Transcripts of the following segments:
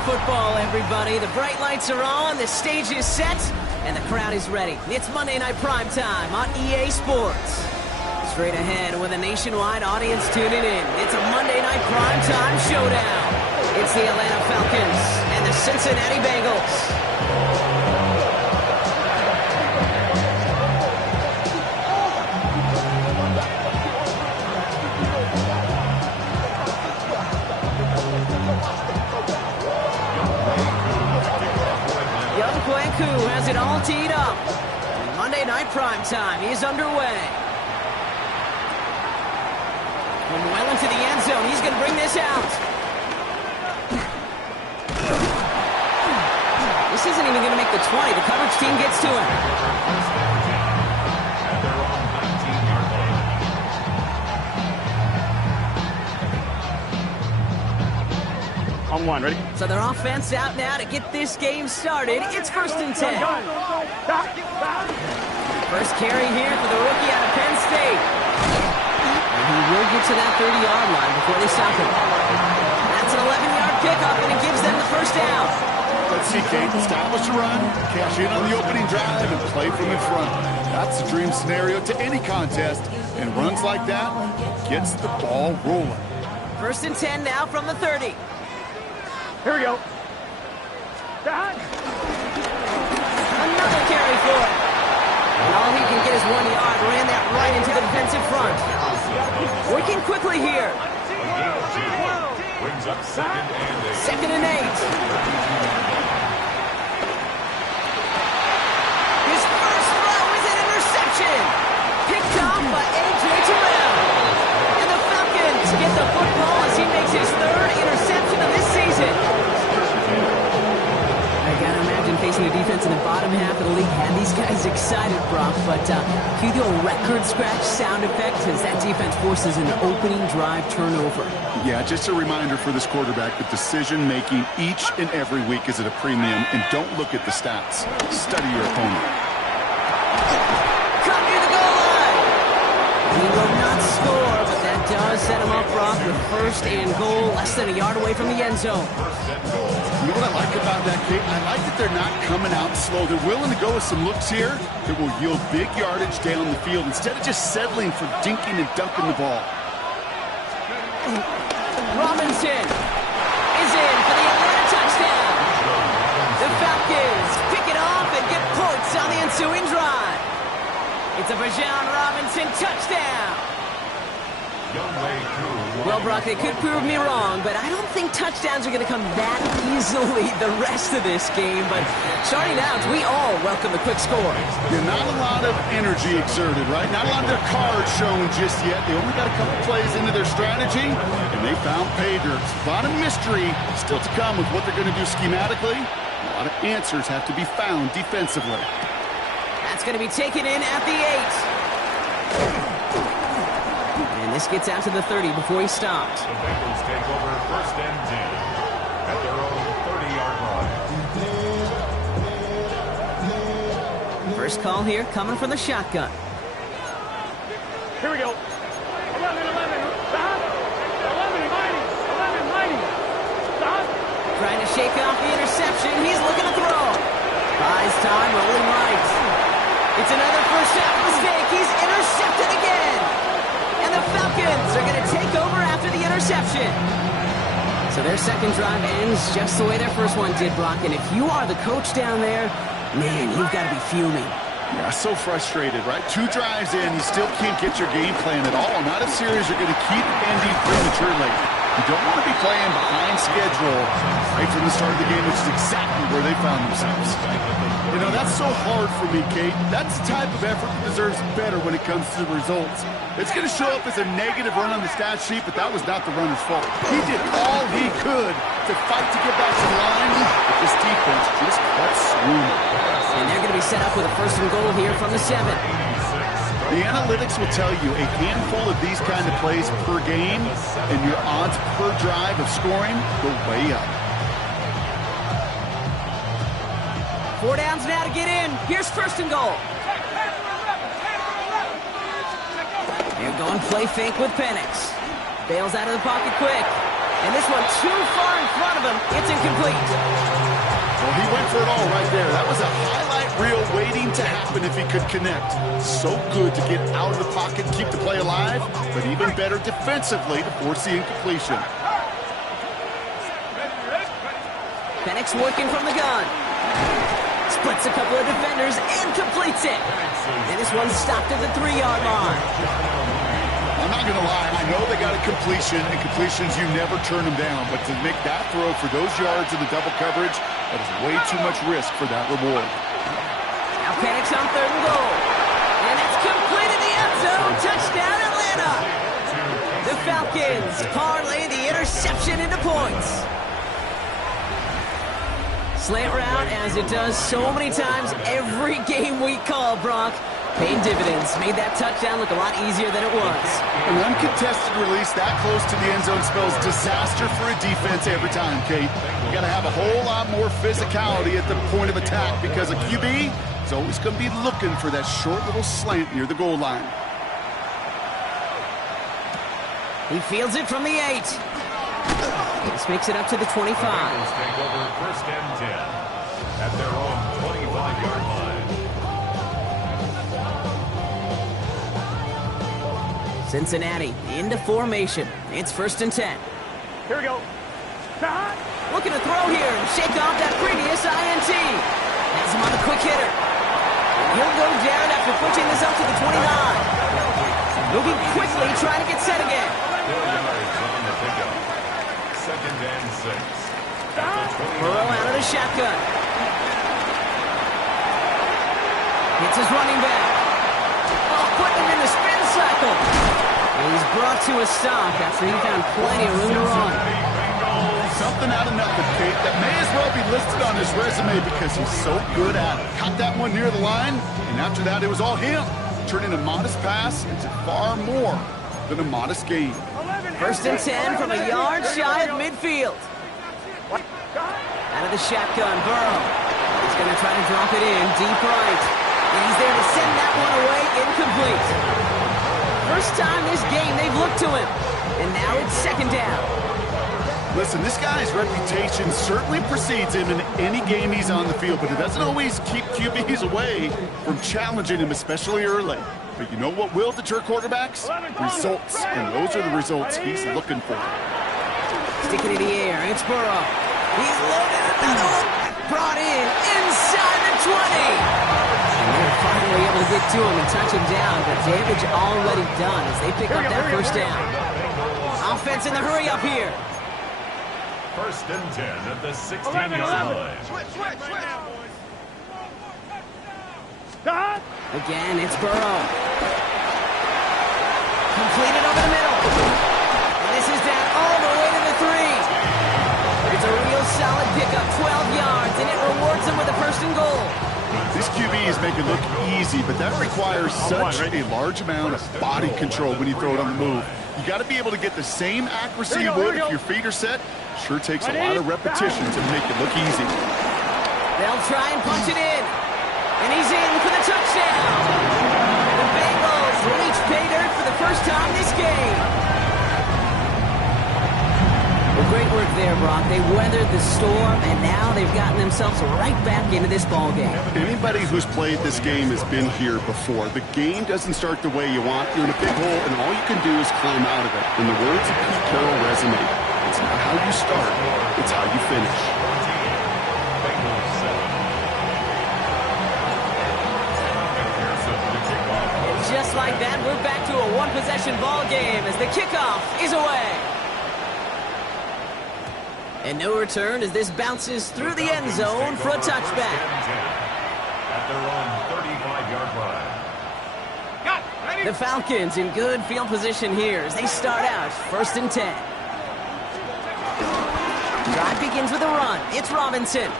football, everybody. The bright lights are on, the stage is set, and the crowd is ready. It's Monday Night Primetime on EA Sports. Straight ahead with a nationwide audience tuning in. It's a Monday Night Primetime showdown. It's the Atlanta Falcons and the Cincinnati Bengals. Who has it all teed up. Monday Night Primetime is underway. From well into the end zone, he's going to bring this out. This isn't even going to make the 20. The coverage team gets to him. On one, ready? So their offense out now to get this game started. It's 1st and 10. First carry here for the rookie out of Penn State. And he will get to that 30-yard line before they stop him. That's an 11-yard pickup, and it gives them the first down. Let's see, Kate. Establish a run, cash in on the opening drive, and play from in front. That's the dream scenario to any contest, and runs like that gets the ball rolling. 1st and 10 now from the 30. Here we go. Another carry for it. And all he can get is 1 yard. Ran that right into the defensive front. Working quickly here. Brings up 2nd and 8. 2nd and 8. His first throw is an interception. Picked off by A.J. Terrell. And the Falcons get the football as he makes his 3rd interception of this season. I gotta imagine facing a defense in the bottom half of the league had these guys excited, Brock, but cue the old record scratch sound effect as that defense forces an opening drive turnover. Yeah, just a reminder for this quarterback that decision-making each and every week is at a premium, and don't look at the stats. Study your opponent. Cut near the goal line. He will not score, but that does set him up, Brock, with 1st and goal, less than a yard away from the end zone. You know what I like about that, Kate? I like that they're not coming out slow. They're willing to go with some looks here that will yield big yardage down the field instead of just settling for dinking and dunking the ball. Robinson is in for the Atlanta touchdown. The Falcons pick it off and get points on the ensuing drive. It's a Bijan Robinson touchdown. Well, Brock, they could prove me wrong, but I don't think touchdowns are going to come that easily the rest of this game. But starting out, we all welcome the quick score. Yeah, not a lot of energy exerted, right? Not a lot of their cards shown just yet. They only got a couple plays into their strategy, and they found pay dirt. A lot of mystery still to come with what they're going to do schematically. A lot of answers have to be found defensively. That's going to be taken in at the 8. And this gets out to the 30 before he stopped. The Bengals take over 1st and 10 at their own 30-yard line. First call here coming from the shotgun. Here we go. 11, stop. 11, mighty. Stop. Trying to shake off the interception. He's looking to throw. Buys time, rolling right. It's another first half mistake. He's intercepted again. And the Falcons are going to take over after the interception. So their second drive ends just the way their first one did, Brock. And if you are the coach down there, man, you've got to be fuming. Yeah, so frustrated, right? 2 drives in, you still can't get your game plan at all. Not a series you're going to keep ending prematurely. You don't want to be playing behind schedule right from the start of the game, which is exactly where they found themselves. You know, that's so hard for me, Kate. That's the type of effort that deserves better when it comes to the results. It's going to show up as a negative run on the stat sheet, but that was not the runner's fault. He did all he could to fight to get back to the line, but this defense just kept swooning. And they're going to be set up with a 1st and goal here from the 7. The analytics will tell you a handful of these kind of plays per game, and your odds per drive of scoring go way up. 4 downs now to get in. Here's 1st and goal. They're going play fake with Penix. Bails out of the pocket quick. And this one too far in front of him. It's incomplete. Well, he went for it all right there. That was a highlight reel waiting to happen if he could connect. So good to get out of the pocket, keep the play alive, but even better defensively to force the incompletion. Penix working from the gun. Splits a couple of defenders and completes it. And this one's stopped at the 3-yard line. I'm not going to lie, I know they got a completion, and completions, you never turn them down. But to make that throw for those yards in the double coverage, that is way too much risk for that reward. Now Penix on 3rd and goal. And it's complete in the end zone. Touchdown, Atlanta. The Falcons parlay the interception into points. Slant route, as it does so many times every game we call, Brock. Paid dividends. Made that touchdown look a lot easier than it was. An uncontested release that close to the end zone spells disaster for a defense every time, Kate. You got to have a whole lot more physicality at the point of attack because a QB is always going to be looking for that short little slant near the goal line. He fields it from the 8. This makes it up to the 25. Take over 1st and 10 at their own 25-yard line. Cincinnati into formation. It's 1st and 10. Here we go. Looking to throw here and shake off that previous INT. Has him on the quick hitter. He'll go down after pushing this up to the 29. Moving quickly, trying to get set again. 4 yards on the pickup. 2nd and 6. Burrow out of the shotgun. Hits his running back. Oh, putting him in the spin cycle. And he's brought to a stop after he found plenty of room to run. Something out of nothing, Kate, that may as well be listed on his resume because he's so good at it. Caught that one near the line, and after that, it was all him. Turning a modest pass into far more than a modest gain. 1st and 10 from a yard shy of midfield. Out of the shotgun, Burrow. He's going to try to drop it in deep right. And he's there to send that one away, incomplete. First time this game they've looked to him. And now it's 2nd down. Listen, this guy's reputation certainly precedes him in any game he's on the field, but it doesn't always keep QBs away from challenging him, especially early. But you know what will deter quarterbacks? Results, and those are the results he's looking for. Sticking in the air, it's Burrow. He's loaded, another one brought in inside the 20. And they're finally able to get to him and touch him down, but damage already done as they pick up that 1st down. Offense in the hurry up here. 1st and 10 at the 16-yard line. Again, it's Burrow. Completed over the middle. And this is down all the way to the 3. It's a real solid pickup, 12 yards, and it rewards him with a 1st and goal. This QB is making it look easy, but that requires such a large amount of body control when you throw it on the move. You got to be able to get the same accuracy you would if your feet are set. Sure takes a lot of repetition to make it look easy. They'll try and punch it in. And he's in for the touchdown. The Bengals reach pay dirt for the first time this game. Well, great work there, Brock. They weathered the storm, and now they've gotten themselves right back into this ball game. Anybody who's played this game has been here before. The game doesn't start the way you want. You're in a big hole, and all you can do is climb out of it. In the words of Pete Carroll resonate, it's not how you start, it's how you finish. And just like that, we're back to a one-possession ball game as the kickoff is away. And no return as this bounces through the end zone for a touchback. At their own 35-yard line. The Falcons in good field position here as they start out 1st and 10. Drive begins with a run. It's Robinson.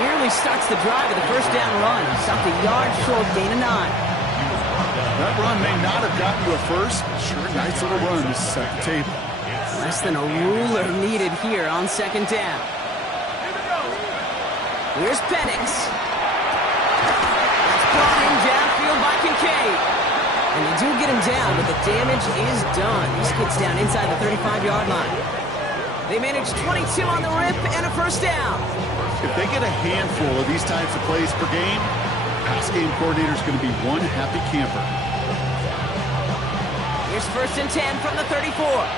Nearly starts the drive with a 1st down run. Stopped a yard short, gain of 9. That run may not have gotten you a first. Sure, nice little run to set the table. Less than a ruler needed here on 2nd down. Here's Penix. That's brought in downfield by Kincaid. And they do get him down, but the damage is done. He skids down inside the 35-yard line. They manage 22 on the rip and a first down. If they get a handful of these types of plays per game, pass game coordinator is going to be one happy camper. Here's 1st and 10 from the 34.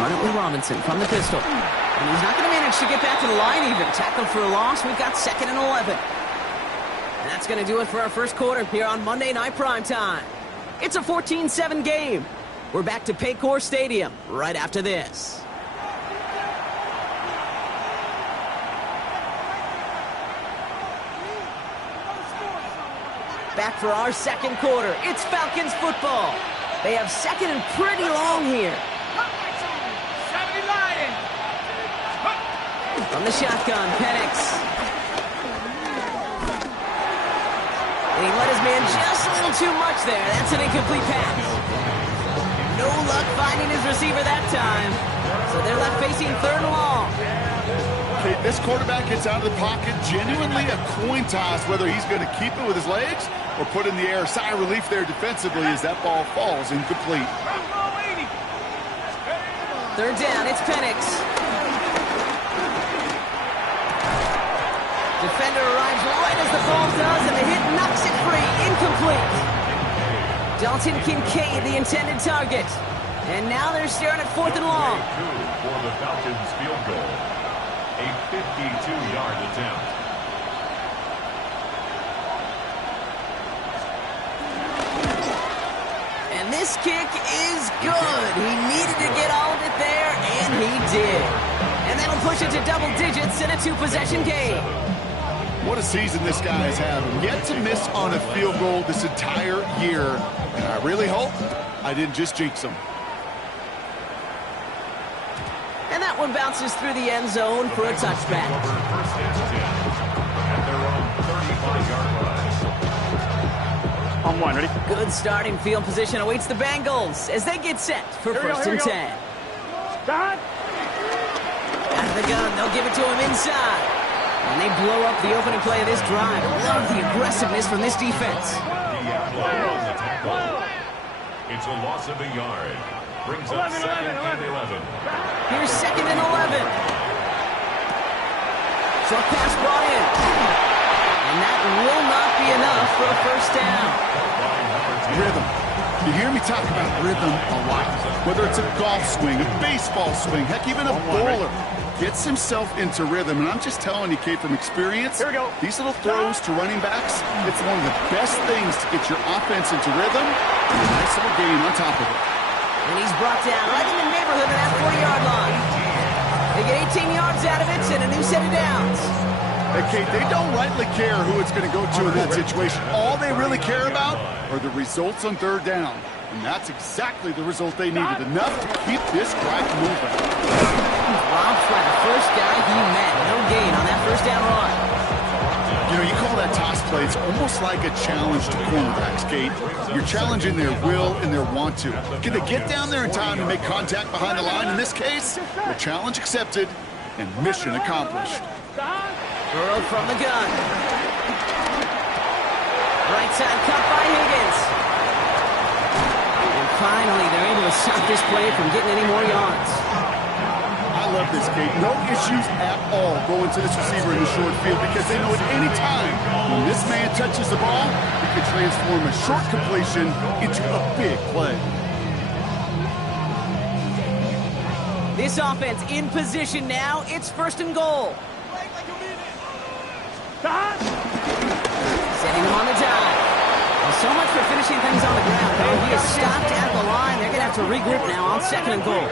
Run it with Robinson from the pistol. And he's not going to manage to get back to the line even. Tackled for a loss. We've got 2nd and 11. And that's going to do it for our first quarter here on Monday Night Primetime. It's a 14-7 game. We're back to Paycor Stadium right after this. Back for our second quarter. It's Falcons football. They have 2nd and pretty long here. From the shotgun, Penix. And he let his man just a little too much there. That's an incomplete pass. No luck finding his receiver that time. So they're left facing 3rd and long. Okay, this quarterback gets out of the pocket, genuinely a coin toss whether he's going to keep it with his legs or put in the air. Sigh of relief there defensively as that ball falls incomplete. 3rd down, it's Penix. Defender arrives right as the ball does, and the hit knocks it free. Incomplete. Dalton Kincaid, the intended target. And now they're staring at 4th and long. For the Falcons field goal. A 52-yard attempt. And this kick is good. He needed to get all of it there, and he did. And that'll push it to double digits in a 2-possession game. What a season this guy has had. Yet to miss on a field goal this entire year. And I really hope I didn't just jinx him. And that one bounces through the end zone for a touchback. First and 10 at their own 35-yard line. On 1, ready? Good starting field position awaits the Bengals as they get set for Here we go, 1st here we and go. 10. Start. Out of the gun, they'll give it to him inside. And they blow up the opening play of this drive. Love the aggressiveness from this defense. It's a loss of a yard. Brings up 2nd and 11. Here's 2nd and 11. Short pass brought in. And that will not be enough for a first down. Rhythm. You hear me talk about rhythm a lot. Whether it's a golf swing, a baseball swing, heck, even a bowler gets himself into rhythm. And I'm just telling you, Kate, from experience, Here we go. these little throws to running backs, it's one of the best things to get your offense into rhythm and a nice little gain on top of it. And he's brought down right in the neighborhood of that 40-yard line. They get 18 yards out of it and a new set of downs. Hey, Kate, they don't rightly care who it's going to go to in that situation. All they really care about are the results on 3rd down. And that's exactly the result they needed. Enough to keep this drive moving. Robbed by the first guy he met. No gain on that first down run. You know, you call that toss play, it's almost like a challenge to cornerbacks, Kate. You're challenging their will and their want to. Can they get down there in time to make contact behind the line? In this case, the challenge accepted and mission accomplished. Burrow from the gun. Right side cut by Higgins. And finally, they're able to stop this play from getting any more yards. I love this, Kate. No issues at all going to this receiver in the short field because they know at any time when this man touches the ball, he can transform a short completion into a big play. This offense in position now. It's 1st and goal. Setting him on the dive. Well, so much for finishing things on the ground. Though. He is stopped at the line. They're going to have to regroup now on 2nd and goal.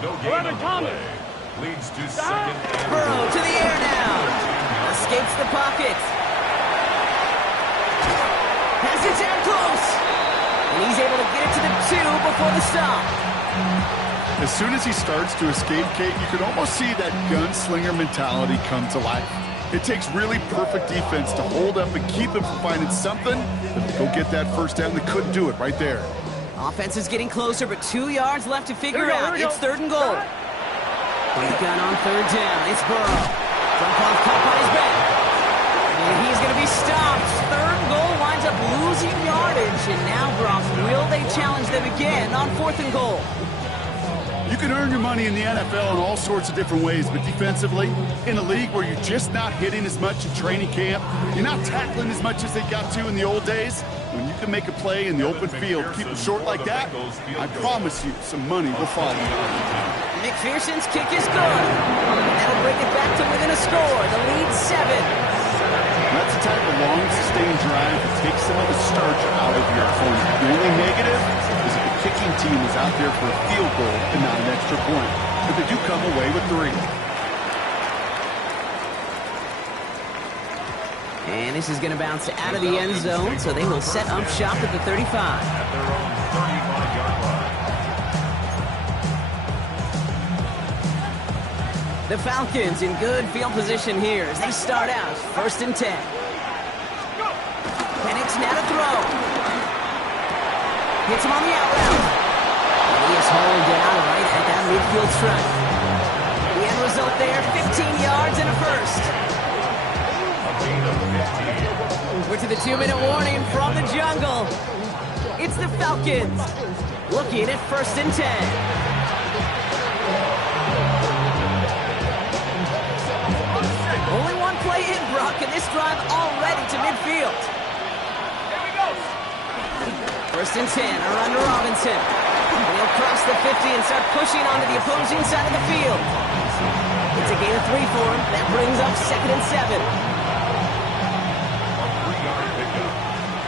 No gain on the play. Leads to 2nd and Burrow to the air now. Escapes the pocket. Has it down close. And he's able to get it to the 2 before the stop. As soon as he starts to escape, Kate, you can almost see that gunslinger mentality come to life. It takes really perfect defense to hold up and keep him from finding something to go get that first down. They couldn't do it right there. Offense is getting closer, but 2 yards left to figure out. It's 3rd and goal. Gun on 3rd down. It's Burrow. Dump-off caught by his back. And he's going to be stopped. Third goal winds up losing yardage. And now, Brock, will they challenge them again on 4th and goal? You can earn your money in the NFL in all sorts of different ways, but defensively, in a league where you're just not hitting as much in training camp, you're not tackling as much as they got to in the old days, when you can make a play in the open field, keep them short like that, I promise you some money will follow. McPherson's kick is good. That'll bring it back to within a score. The lead 7. That's the type of long, sustained drive that takes some of the starch out of your opponent. The only negative is if the kicking team is out there for a field goal and not an extra point. But they do come away with 3. And this is going to bounce out of the end zone, so they will set up shop at the 35. At their own 35-yard line. The Falcons in good field position here as they start out 1st and 10. Penix now to throw. Hits him on the out route. And he is hauled down right at that midfield stripe. The end result there, 15 yards and a first. We're to the 2-minute warning from the jungle. It's the Falcons looking at 1st and 10. Only one play in, Brock, and this drive already to midfield. Here we go. 1st and 10, a run to Robinson. And he'll cross the 50 and start pushing onto the opposing side of the field. It's a gain of 3 for him. That brings up 2nd and 7.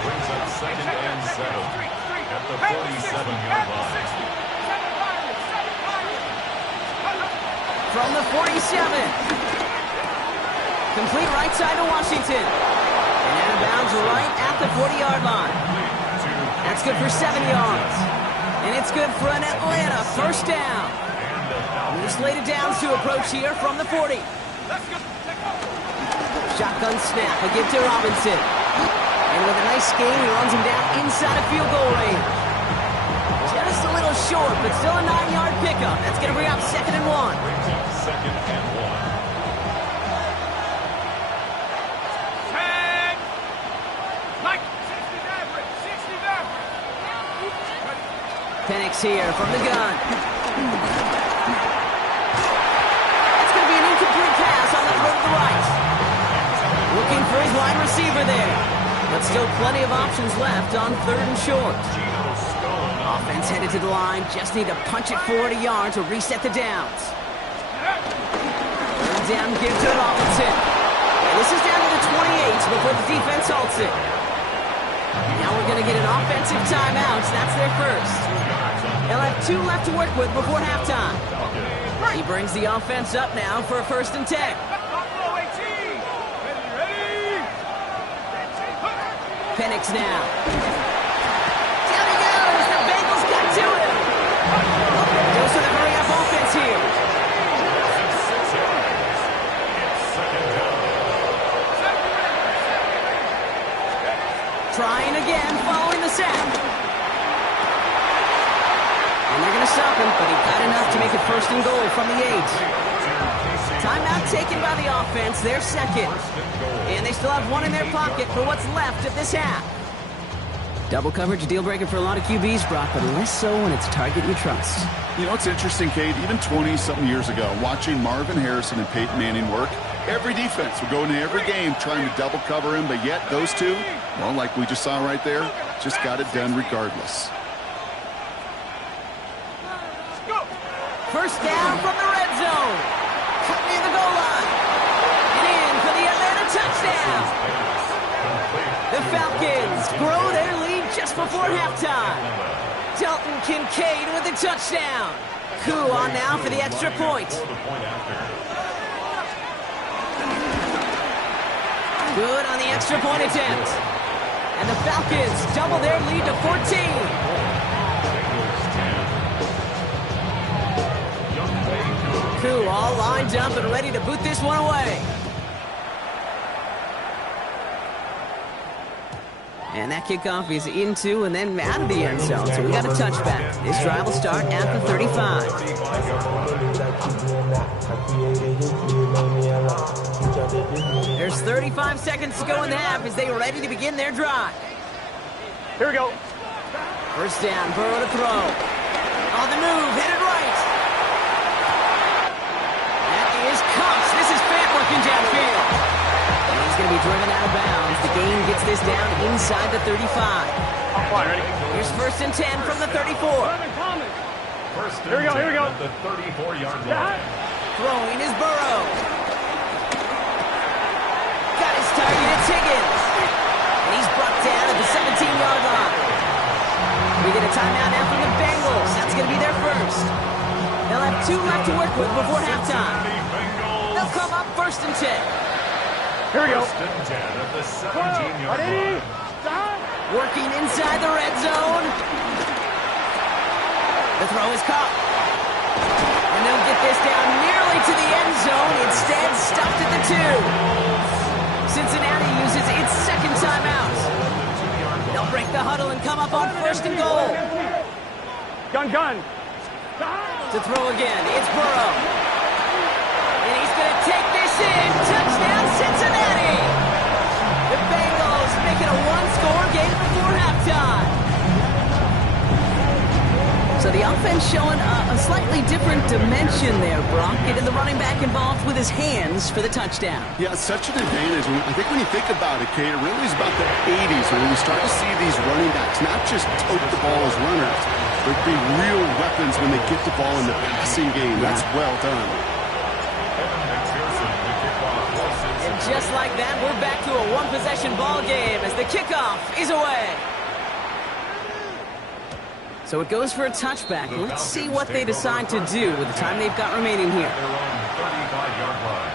Brings up 2nd and 7 at the 47-yard line. From the 47. Complete right side to Washington. And out of bounds right at the 40-yard line. That's good for 7 yards. And it's good for an Atlanta 1st down. New slated downs to approach here from the 40. Shotgun snap, a give to Robinson. And with a nice gain, he runs him down inside of field goal range. Just a little short, but still a 9-yard pickup. That's going to bring up 2nd and 1. Brings up 2nd and 1. Penix here from the gun. It's going to be an incomplete pass on the throw to the right. Looking for his wide receiver there. But still plenty of options left on 3rd and short. Offense headed to the line. Just need to punch it forward a yard to reset the downs. 3rd down give to Robinson. And this is down to the 28 before the defense halts it. Now we're going to get an offensive timeout. That's their first. They'll have 2 left to work with before halftime. He brings the offense up now for a 1st and 10. Penix now. Down he goes. The Bengals got to him. Goes to the hurry-up offense here. Trying again, following the sack. And they're going to stop him, but he got enough to make it 1st and goal from the 8. Timeout taken by the offense, their 2nd. And they still have 1 in their pocket for what's left of this half. Double coverage, deal breaker for a lot of QBs, Brock, but less so when it's a target you trust. You know, it's interesting, Kate, even 20-something years ago, watching Marvin Harrison and Peyton Manning work, every defense would go into every game trying to double cover him, but yet those two, well, like we just saw right there, just got it done regardless. 1st down from the red zone. Cut near the goal line. And in for the Atlanta touchdown. The Falcons grow their lead just before halftime. Dalton Kincaid with the touchdown. Koo on now for the extra point. Good on the extra point attempt. And the Falcons double their lead to 14. Koo all lined up and ready to boot this one away. And that kickoff is into and then out of the end zone. So we got a touchback. This drive will start at the 35. There's 35 seconds to go in the half as they are ready to begin their drive. Here we go. First down, Burrow to throw. On the move, headed right. That is Cox. This is Fant working downfield. And he's going to be driven out of bounds. The gain gets this down inside the 35. Ready? Here's first and 10 from the 34. Here we go. At the 34-yard line. Throwing is Burrow. Got his target, it's Higgins. And he's brought down at the 17-yard line. We get a timeout now from the Bengals. That's going to be their first. They'll have 2 left to work with before halftime. They'll come up first and 10. Here we go. First and 10 at the 17-yard line. Working inside the red zone. The throw is caught. And they'll get this down nearly to the end zone. Instead, stopped at the 2. Cincinnati uses its second timeout. They'll break the huddle and come up on first and goal. Gun. To throw again, it's Burrow. And he's going to take this in. Touchdown, Cincinnati. The Bengals make it a one-score game before halftime. So the offense showing a slightly different dimension there, Brock. Getting the running back involved with his hands for the touchdown. Yeah, such an advantage. I think when you think about it, Kate, it really is about the 80s when we start to see these running backs not just tote the ball as runners, but be real weapons when they get the ball in the passing game. That's well done. And just like that, we're back to a one-possession ball game as the kickoff is away. So it goes for a touchback. Let's see what they decide to do with the time they've got remaining here. Their own 35-yard line.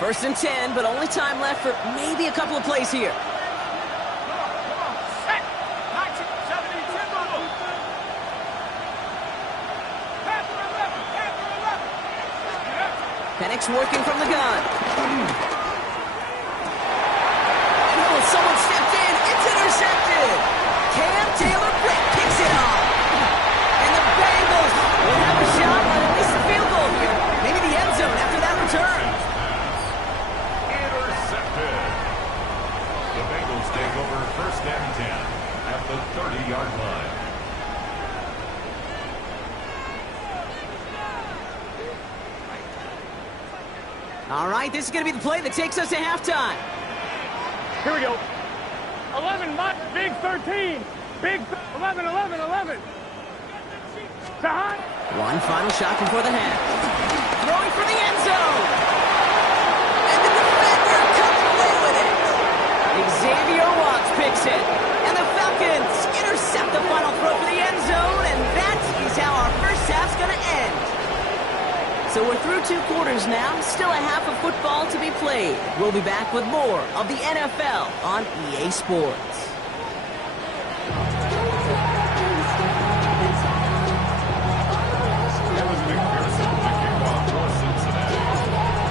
First and 10, but only time left for maybe a couple of plays here. Penix working from the gun. Someone stepped in. It's intercepted. Cam Taylor-Britt picks it off. And the Bengals will have a shot at least a field goal here. Maybe the end zone after that return. Intercepted. The Bengals take over first and 10 at the 30-yard line. All right, this is going to be the play that takes us to halftime. Here we go. 11, big 13. Big 11. One final shot before the half. Throwing for the end zone. And the defender comes away with it. Xavier Watts picks it. And the Falcons intercept the final throw for the end zone. And that is how our first half's going to end. So we're through 2 quarters now, still a half of football to be played. We'll be back with more of the NFL on EA Sports.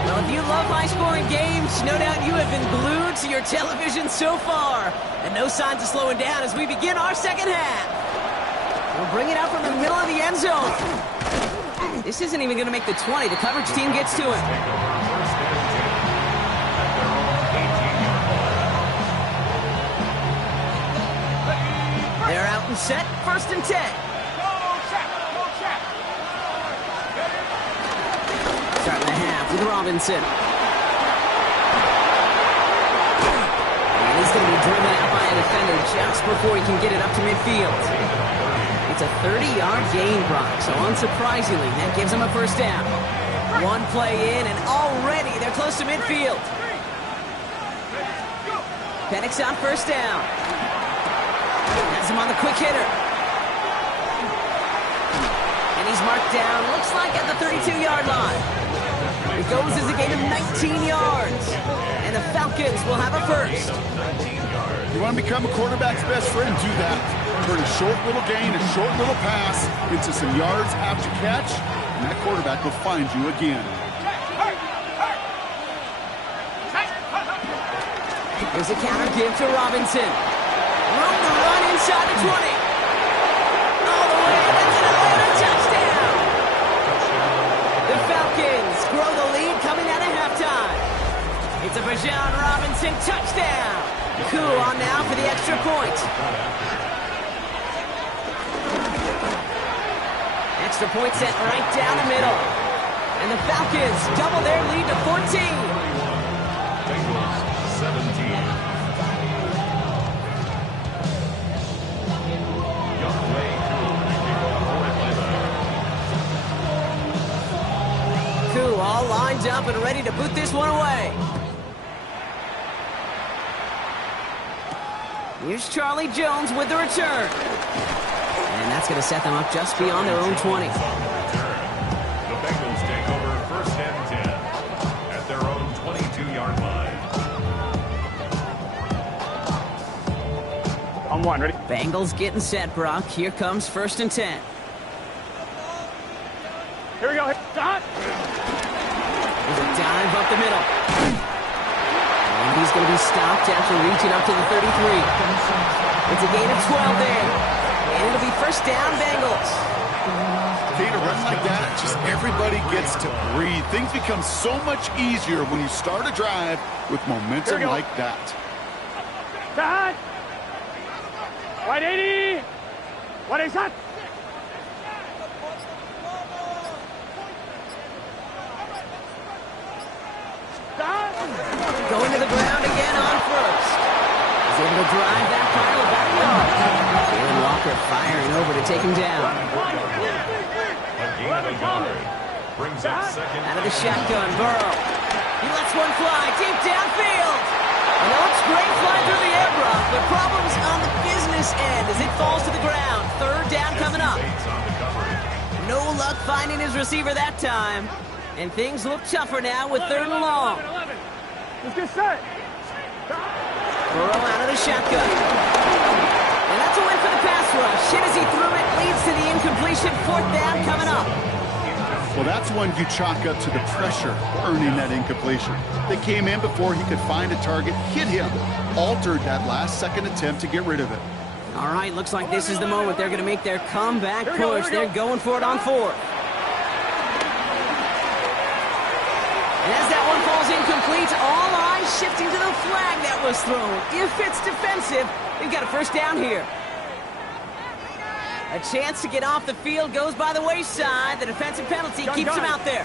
Well, if you love high-scoring games, no doubt you have been glued to your television so far. And no signs of slowing down as we begin our second half. We'll bring it out from the middle of the end zone. This isn't even going to make the 20. The coverage team gets to him. They're out and set. First and 10. Starting the half with Robinson. And he's going to be driven out by a defender just before he can get it up to midfield. It's a 30-yard gain, Brock, so unsurprisingly, that gives them a first down. One play in, and already they're close to midfield. Penix on first down. Has him on the quick hitter. And he's marked down, looks like at the 32-yard line. It goes as a gain of 19 yards. And the Falcons will have a first. You want to become a quarterback's best friend? Do that. Turn a short little gain, a short little pass into some yards after catch, and that quarterback will find you again. Here's a counter give to Robinson. Room to run inside the 20. All the way, that's an Atlanta touchdown. The Falcons grow the lead coming out of halftime. It's a Bijan Robinson touchdown. Cool on now for the extra point. Extra point set right down the middle. And the Falcons double their lead to 14. Bengals 17. Young Ray Koo, Koo all lined up and ready to boot this one away. Here's Charlie Jones with the return. And that's going to set them up just beyond their own 20. The Bengals take over first and 10 at their own 22-yard line. On one, ready? Bengals getting set, Brock. Here comes first and 10. Here we go. Stop. There's a dive up the middle. And he's going to be stopped after reaching up to the 33. It's a gain of 12 there. And it'll be first down, Bengals. Okay, to run like that, just everybody gets to breathe. Things become so much easier when you start a drive with momentum like that. Stop. Right 80. What is that? Stop. Going to the ground again on first. He's able to drive that pile of backyard. Jalen Walker firing over to take him down. A gain of a yard. Brings up second. Out of the shotgun, Burrow. He lets one fly deep downfield. And it looks great flying through the air, Brock, but problems on the business end as it falls to the ground. Third down coming up. Bates on the coverage. No luck finding his receiver that time. And things look tougher now with third and long. 11. Let's get set. Burrow out of the shotgun. And that's a win for the pass rush. Hit as he threw it, leads to the incompletion. Fourth down coming up. Well, that's one you chalk up to the pressure earning that incompletion. They came in before he could find a target, hit him, altered that last-second attempt to get rid of it. All right, looks like this is the moment they're going to make their comeback push. They're going for it on fourth. And as that one falls incomplete, all eyes shifting to the flag that was thrown. If it's defensive, we've got a first down here. A chance to get off the field goes by the wayside. The defensive penalty keeps him out there.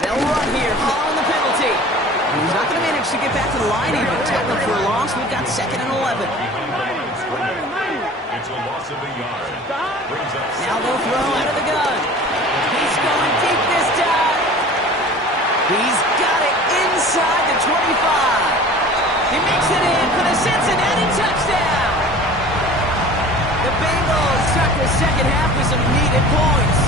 They'll run here following the penalty. And he's not going to manage to get back to the line even. Tackle for a loss. We've got second and 11. It's a loss of a yard. Brings up Now they'll throw out of the gun. He's going deep this time. He's got it inside the 25. He makes it in for the Cincinnati touchdown. The Bengals start the second half with some needed points.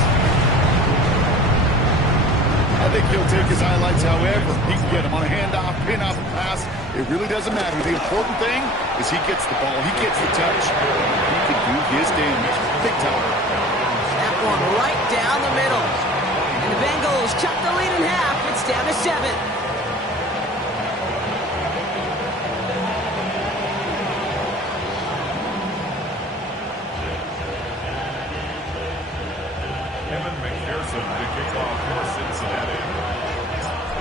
I think he'll take his highlights however he can get them on a handoff, pin-off, pass. It really doesn't matter. The important thing is he gets the ball. He gets the touch. He can do his damage. Big time. That one right down the middle. And the Bengals cut the lead in half. It's down to 7.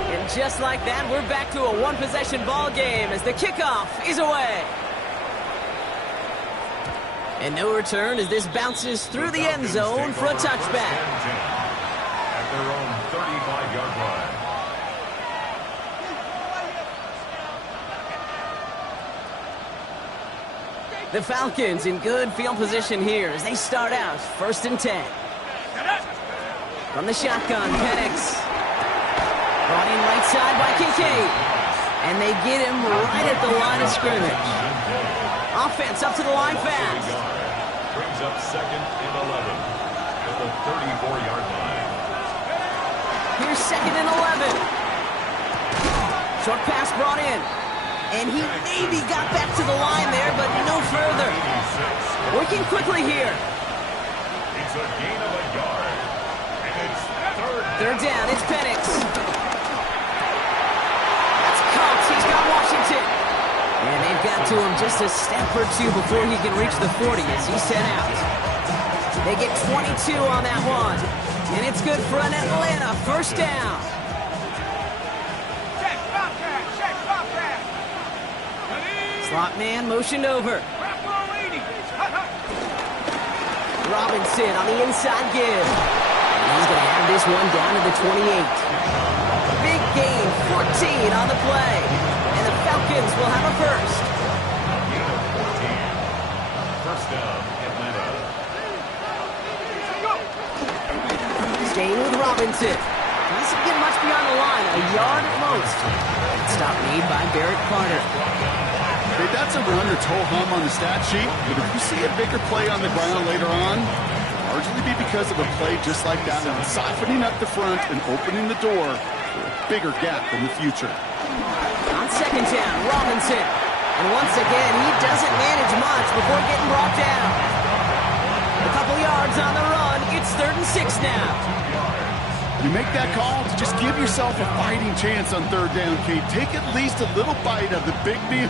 And just like that, we're back to a one-possession ball game as the kickoff is away. And no return as this bounces through the end zone for a touchback. At their own 35-yard line. The Falcons in good field position here as they start out first and 10. From the shotgun, Penix. Brought in right side by Kincaid. And they get him right at the line of scrimmage. Offense up to the line fast. Brings up second and 11 at the 34-yard line. Here's second and 11. Short pass brought in. And he maybe got back to the line there, but no further. Working quickly here. It's a gain of a yard. And it's Third down, it's Penix. That's Cox, he's got Washington. to him just a step or two before he can reach the 40 as he set out. They get 22 on that one. And it's good for an Atlanta first down. Slot man motioned over. Robinson on the inside give. And he's going to have this one down to the 28. Big gain, 14 on the play. And the Falcons will have a first. Gain of 14. First down, Atlanta. Staying with Robinson. He doesn't get much beyond the line, a yard at most. Stop made by Barrett Carter. Okay, that's a run that's ho-hum on the stat sheet, but if you see a bigger play on the ground later on, it'll largely be because of a play just like that one, softening up the front and opening the door for a bigger gap in the future. On second down, Robinson. And once again, he doesn't manage much before getting brought down. A couple yards on the run. It's 3rd and 6 now. You make that call to just give yourself a fighting chance on 3rd down, Kate. Take at least a little bite of the big meal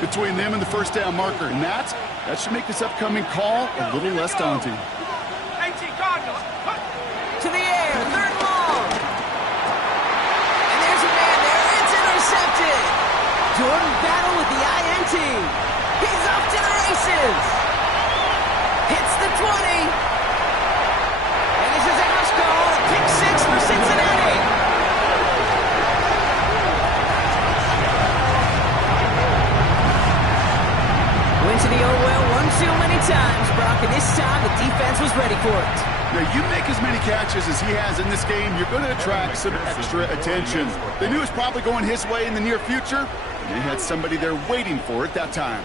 between them and the first down marker. And that should make this upcoming call a little less daunting. To the air, 3rd and long. And there's a man there. It's intercepted. Jordan Battle with the INT. He's off to the races. Hits the 20. And this is a house call. A pick 6 for Cincinnati. Went to the oh well one too many times, Brock, and this time the defense was ready for it. Now, you make as many catches as he has in this game, you're going to attract some extra attention. They knew it was probably going his way in the near future, and they had somebody there waiting for it that time.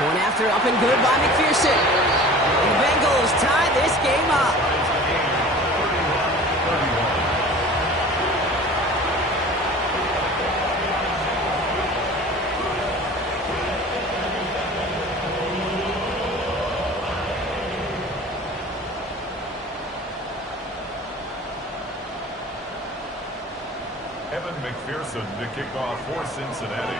Going after up and good by McPherson. And the Bengals tie this game up. Evan McPherson to kick off for Cincinnati.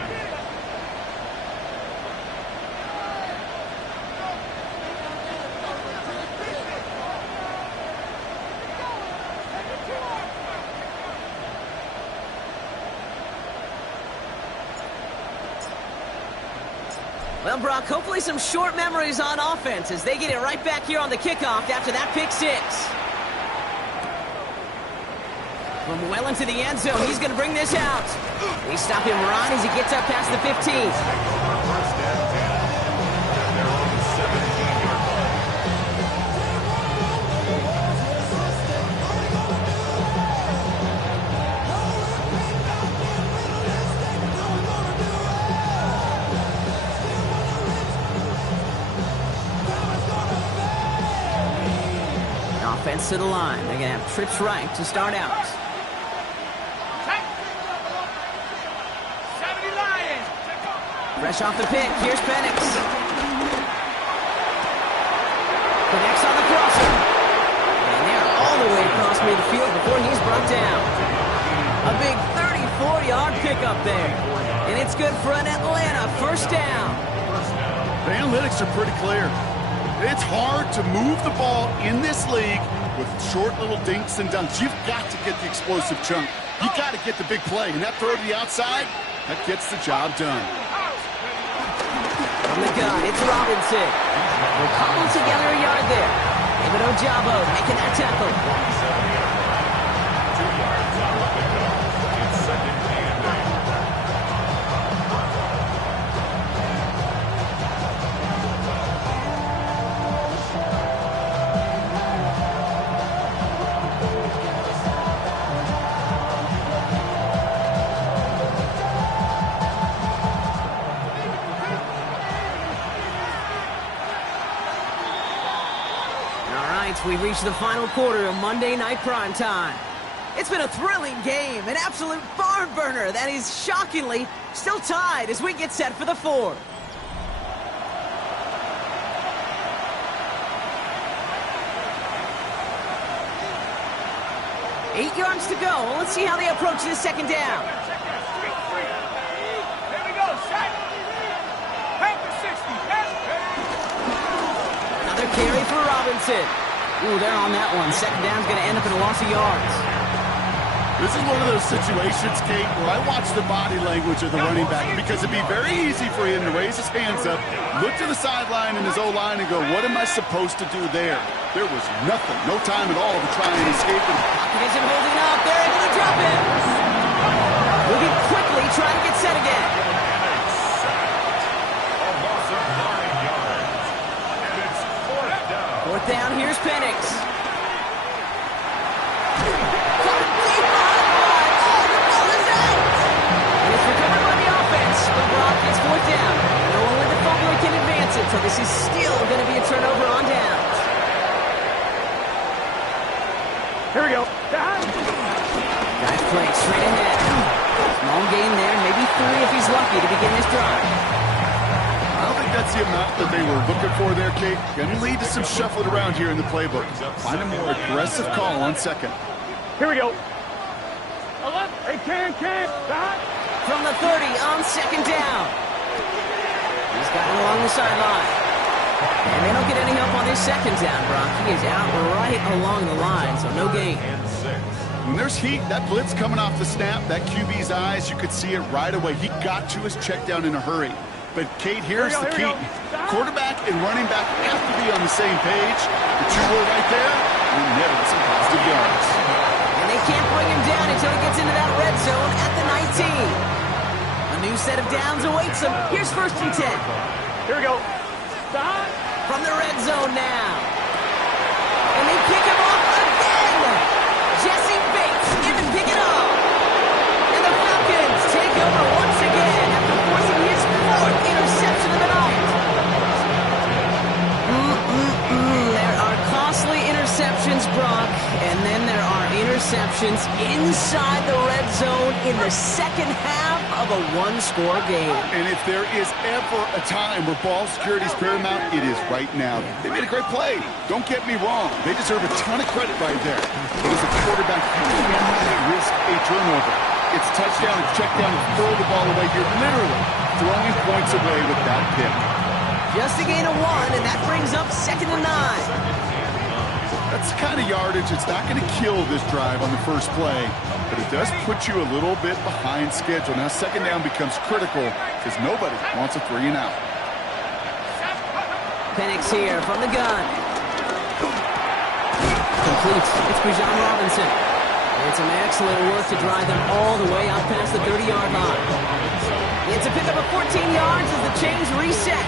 Well, Brock, hopefully some short memories on offense as they get it right back here on the kickoff after that pick 6. From well into the end zone, he's going to bring this out. They stop him right as he gets up past the 15. First and 10. They're on the 17-yard line. Offense to the line. They're going to have trips right to start out. Fresh off the pick, here's Penix. Connects on the crosser. And they're all the way across midfield before he's brought down. A big 34-yard pickup there. And it's good for an Atlanta first down. The analytics are pretty clear. It's hard to move the ball in this league with short little dinks and dunks. You've got to get the explosive chunk. You've got to get the big play. And that throw to the outside, that gets the job done. From the gun, it's Robinson. We'll cobble together a yard there. David Ojabo making that tackle. 2 yards on the pickup. It's 2nd and 8. We reach the final quarter of Monday Night Primetime. It's been a thrilling game, an absolute barn burner that is shockingly still tied as we get set for the 4th. 8 yards to go. Let's see how they approach this second down. Here we go. Shot. Pass the 60. Pass. Another carry for Robinson. Ooh, they're on that one. Second down's going to end up in a loss of yards. This is one of those situations, Kate, where I watch the body language of the running back because it'd be very easy for him to raise his hands up, look to the sideline in his O-line and go, what am I supposed to do there? There was nothing, no time at all to try and escape him. Pocket isn't holding up. They're able to drop it. Moving quickly, trying to get set again. A loss of 9 yards. And it's fourth down. Fourth down, here's Penix. It's fourth down. No only the fumbler can advance it, so this is still going to be a turnover on downs. Here we go. Guys play straight ahead. Small gain there, maybe 3 if he's lucky to begin this drive. I don't think that's the amount that they were looking for there, Kate. Going to lead to some shuffling around here in the playbook. Find a more aggressive call on second. Here we go. Hey, can. From the 30 on second down. He's got it along the sideline. And they don't get any help on this second down, Brock. He is out right along the line, so no gain. When there's heat, that blitz coming off the snap, that QB's eyes, you could see it right away. He got to his check down in a hurry. But, Kate, here's the key. Quarterback and running back have to be on the same page. The two were right there, and never some positive yards. And they can't bring him down until he gets into that red zone at the 19. A new set of downs awaits him. Here's first and 10. Here we go. Stop. From the red zone now. And they pick him off again. Jesse Bates in to pick it up. And the Falcons take over once again after forcing his 4th interception of the night. There are costly interceptions, Brock, and then there are interceptions inside the red zone in the second half of a one-score game. And if there is ever a time where ball security is paramount, it is right now. They made a great play. Don't get me wrong. They deserve a ton of credit right there. But as a quarterback, you can't risk a turnover. It's touchdown, it's check down, and throw the ball away. You're literally throwing points away with that pick. Just a gain of 1, and that brings up second and 9. That's the kind of yardage that's not going to kill this drive on the first play, but it does put you a little bit behind schedule. Now second down becomes critical because nobody wants a 3 and out. Penix here from the gun. Complete. It's Bijan Robinson. And some excellent work to drive them all the way out past the 30-yard line. It's a pickup of 14 yards as the chains reset.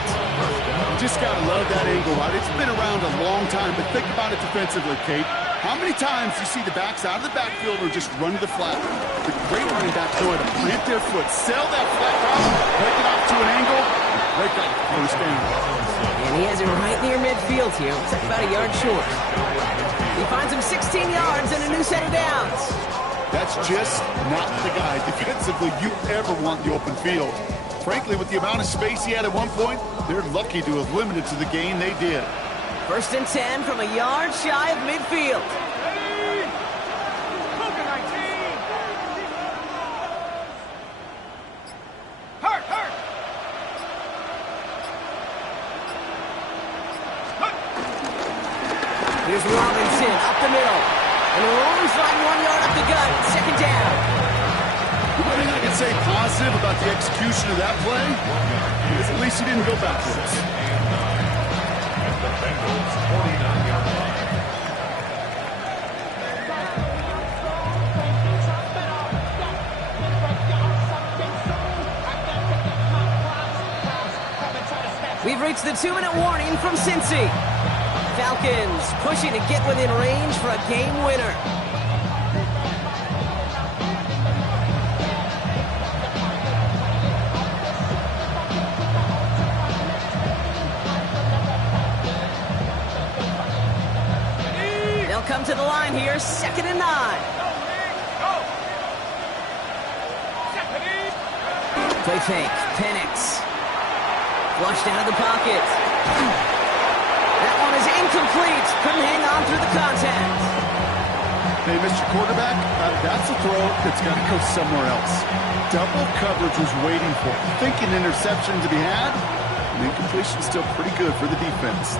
You just got to love that angle route. It's been around a long time, but think about it defensively, Kate. How many times do you see the backs out of the backfield or just run to the flat? The great running backs know how to plant their foot, sell that flat route, break it off to an angle, and break off first down. And he has it right near midfield here. Looks like about a yard short. He finds him 16 yards and a new set of downs. That's just not the guy defensively you ever want in the open field. Frankly, with the amount of space he had at one point, they're lucky to have limited to the gain they did. First and 10 from a yard shy of midfield. Here's Robinson up the middle. And a rolling slide 1 yard up the gut. Second down. One thing I can say positive about the execution of that play is at least he didn't go backwards. At the Bengals' 49-yard line. We've reached the 2-minute warning from Cincy. Falcons pushing to get within range for a game winner. They'll come to the line here, second and 9. Play fake, Penix. Flushed out of the pocket. That one is incomplete. Couldn't hang on through the contact. Hey, Mr. Quarterback, that's a throw that's got to go somewhere else. Double coverage was waiting for it. Thinking interception to be had, and incompletion still pretty good for the defense.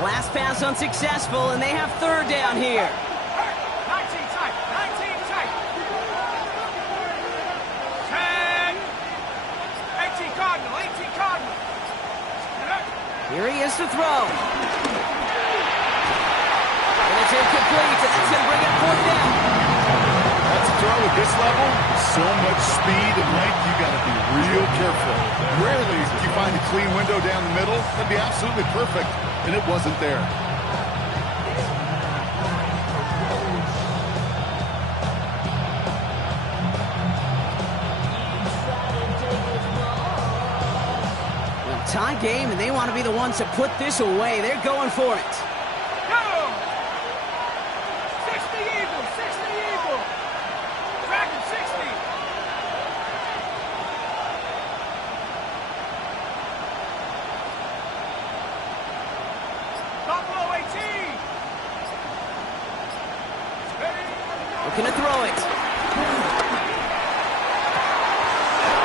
Last pass unsuccessful, and they have third down here. 19 tight, 19 tight. 10. 18 Cardinal, 18 Cardinal. Here he is to throw. And it's incomplete, and that's going to bring up fourth down. That's a throw at this level. So much speed and length, you got to be real careful. Rarely do you find a clean window down the middle. That'd be absolutely perfect, and it wasn't there. Well, tie game, and they want to be the ones to put this away. They're going for it. Go! 60 Eagle, 60 Eagle. Dragon 60. Buffalo 18. Steady. Looking to throw it.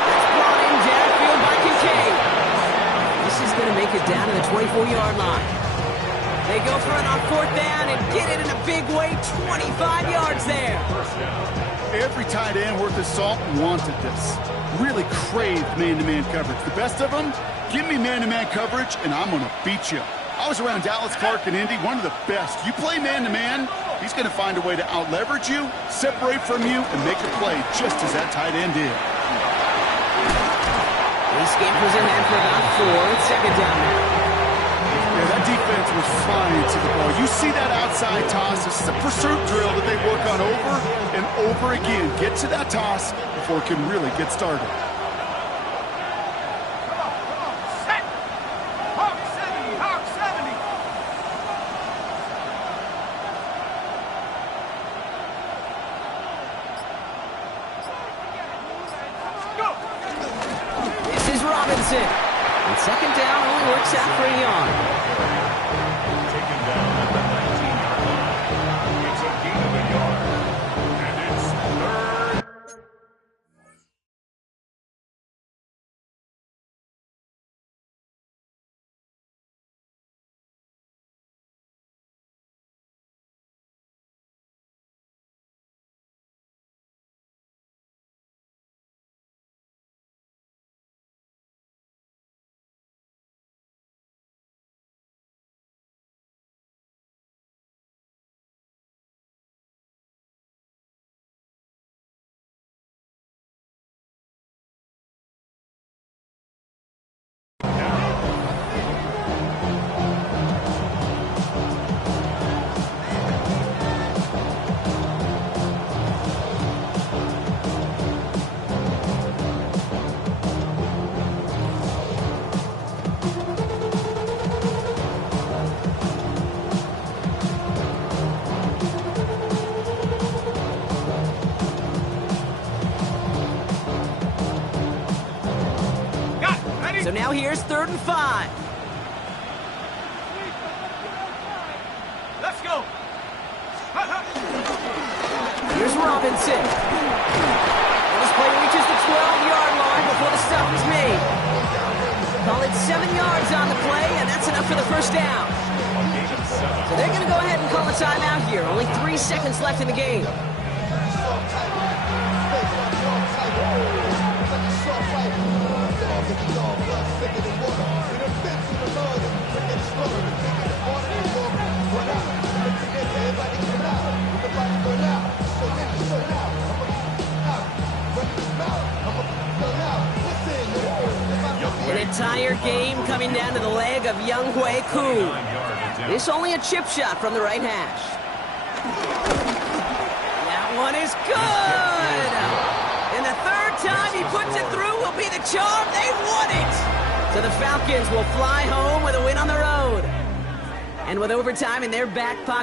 That's brought in downfield by Kincaid. This is going to make it down to the 24-yard line. They go for it on fourth down and get it in a big way, 25 yards there. Every tight end worth his salt wanted this. Really craved man-to-man coverage. The best of them, give me man-to-man coverage, and I'm going to beat you. I was around Dallas Clark and Indy, one of the best. You play man-to-man, he's going to find a way to out-leverage you, separate from you, and make a play just as that tight end did. He scampers ahead for about 4. It's second down now. Yeah, that defense was flying to the ball. You see that outside toss. This is a pursuit drill that they work on over and over again. Get to that toss before it can really get started. Come on, set. Hawk 70, Hawk 70. Go! This is Robinson. And second down only works out for a yard. Taken down at the 19-yard line. It's a gain of a yard. And it's third. Got it, ready? So now here's 3rd and 5. Let's go. Here's Robinson. And this play reaches the 12-yard line before the stop is made. Call it 7 yards on the play, and that's enough for the first down. So they're going to go ahead and call a timeout here. Only 3 seconds left in the game. An entire game coming down to the leg of Young Hui Koo. This only a chip shot from the right hash. That one is good! And the third time he puts it through will be the charm. They won it! So the Falcons will fly home with a win on the road. And with overtime in their back pocket.